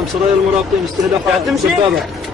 قدام سرايا المراقبين استهدافها دبابة.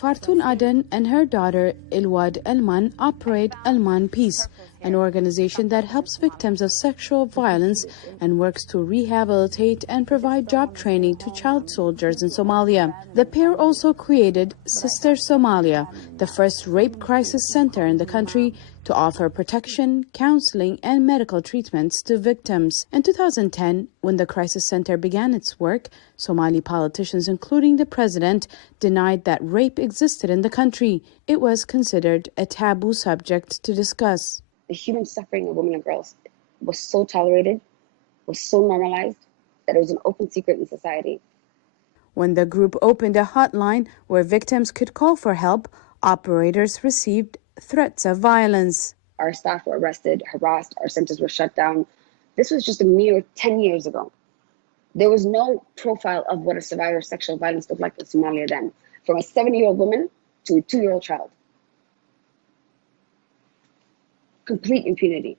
Fartuun Adan and her daughter Ilwad Elman operate Elman Peace, an organization that helps victims of sexual violence and works to rehabilitate and provide job training to child soldiers in Somalia. The pair also created Sister Somalia, the first rape crisis center in the country, to offer protection, counseling, and medical treatments to victims. In 2010, when the crisis center began its work, Somali politicians, including the president, denied that rape existed in the country. It was considered a taboo subject to discuss. The human suffering of women and girls was so tolerated, was so normalized, that it was an open secret in society. When the group opened a hotline where victims could call for help, operators received threats of violence. Our staff were arrested, harassed, our centers were shut down. This was just a mere 10 years ago. There was no profile of what a survivor of sexual violence looked like in Somalia then, from a 7-year-old woman to a 2-year-old child. Complete impunity.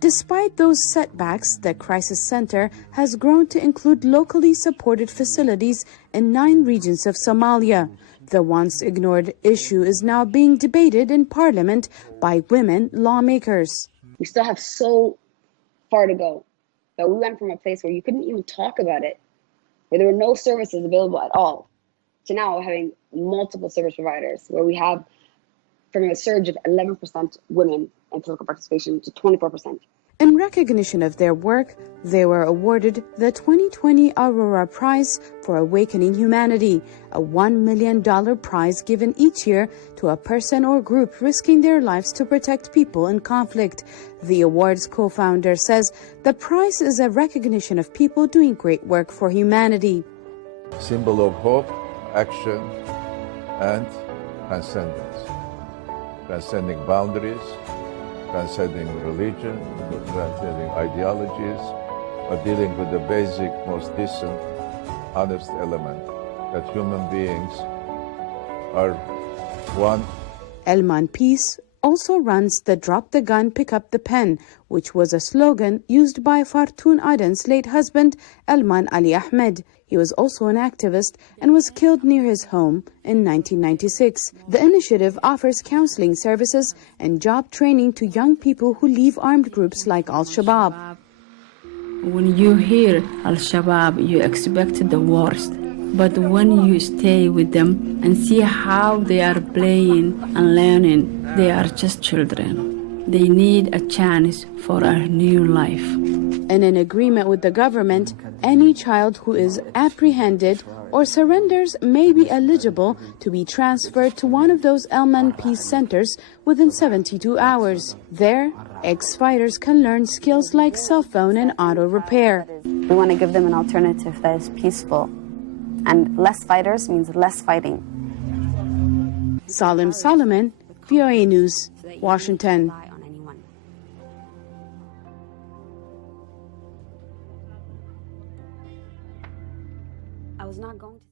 Despite those setbacks, the crisis center has grown to include locally supported facilities in 9 regions of Somalia. The once ignored issue is now being debated in parliament by women lawmakers. We still have so far to go, but we went from a place where you couldn't even talk about it, where there were no services available at all, to now having multiple service providers, where we have from a surge of 11% women in political participation to 24%. In recognition of their work, they were awarded the 2020 Aurora Prize for Awakening Humanity, a $1 million prize given each year to a person or group risking their lives to protect people in conflict. The award's co-founder says the prize is a recognition of people doing great work for humanity. Symbol of hope, action, and transcendence. Transcending boundaries, transcending religion, transcending ideologies, but dealing with the basic, most decent, honest element that human beings are one. Elman Peace also runs the Drop the Gun, Pick Up the Pen, which was a slogan used by Fartuun Adan's late husband, Elman Ali Ahmed. He was also an activist and was killed near his home in 1996. The initiative offers counseling services and job training to young people who leave armed groups like Al-Shabaab. When you hear Al-Shabaab, you expect the worst. But when you stay with them and see how they are playing and learning, they are just children. They need a chance for a new life. And in agreement with the government, any child who is apprehended or surrenders may be eligible to be transferred to one of those Elman Peace Centers within 72 hours. There, ex-fighters can learn skills like cell phone and auto repair. We want to give them an alternative that is peaceful. And less fighters means less fighting. Salem Solomon, VOA News, Washington. I was not going to